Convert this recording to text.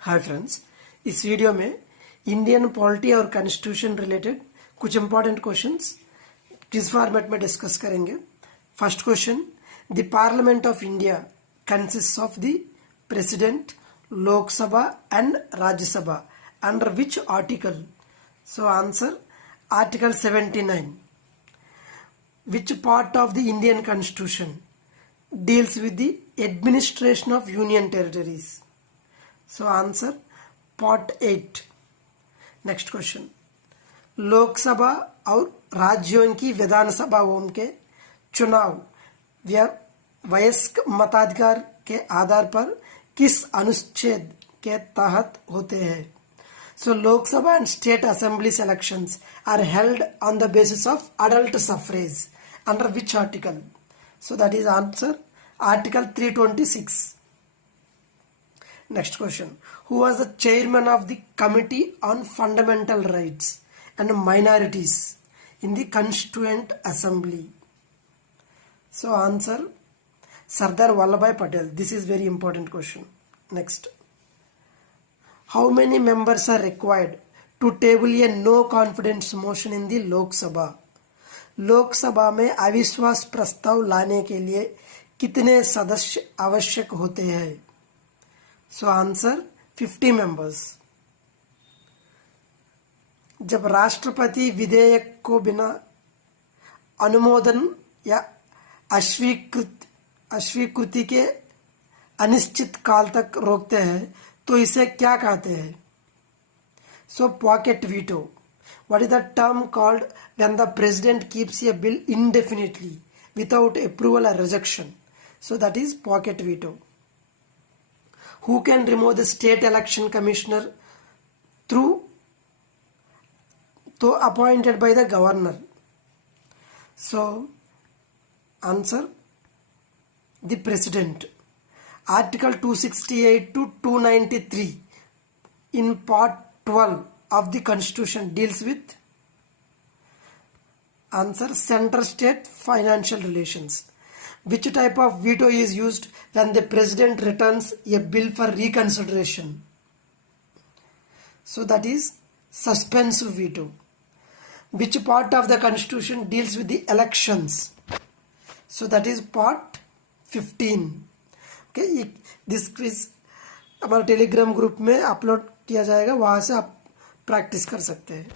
Hi friends, इस video में Indian polity और कॉन्स्टिट्यूशन रिलेटेड कुछ इंपॉर्टेंट क्वेश्चंस किस फॉर्मेट में डिस्कस करेंगे। First question, the parliament of India consist of the president, Lok Sabha and Rajya Sabha under which article? So answer article 79. Which part of the Indian constitution deals with the administration of union territories? So answer part 8. Next question, Lok Sabha और राज्यों की विधानसभाओं के चुनाव वयस्क मताधिकार के आधार पर किस अनुच्छेद के तहत होते हैं? So Lok Sabha and state assemblies elections are held on the basis of adult suffrage under which article? So that is answer article 326. Next question, who was the chairman of the committee on fundamental rights and minorities in the constituent assembly? So answer Sardar Vallabhbhai Patel. This is very important question. Next, how many members are required to table a no confidence motion in the Lok Sabha? Lok Sabha में अविश्वास प्रस्ताव लाने के लिए कितने सदस्य आवश्यक होते हैं? So answer 50 members. जब राष्ट्रपति विधेयक को बिना अनुमोदन या अस्वीकृति के अनिश्चित काल तक रोकते हैं तो इसे क्या कहते हैं? So pocket veto. What is the term called when the president keeps a bill indefinitely without approval or rejection? So that is pocket veto. Who can remove the state election commissioner through appointed by the governor? So answer the president. Article 268 to 293 in part 12 of the constitution deals with answer center state financial relations. Which type of veto is used when the president returns a bill for reconsideration? So that is suspensive veto. Which part of the constitution deals with the elections? So that is part 15. Okay, this quiz हमारे Telegram group में upload किया जाएगा, वहाँ से आप practice कर सकते हैं.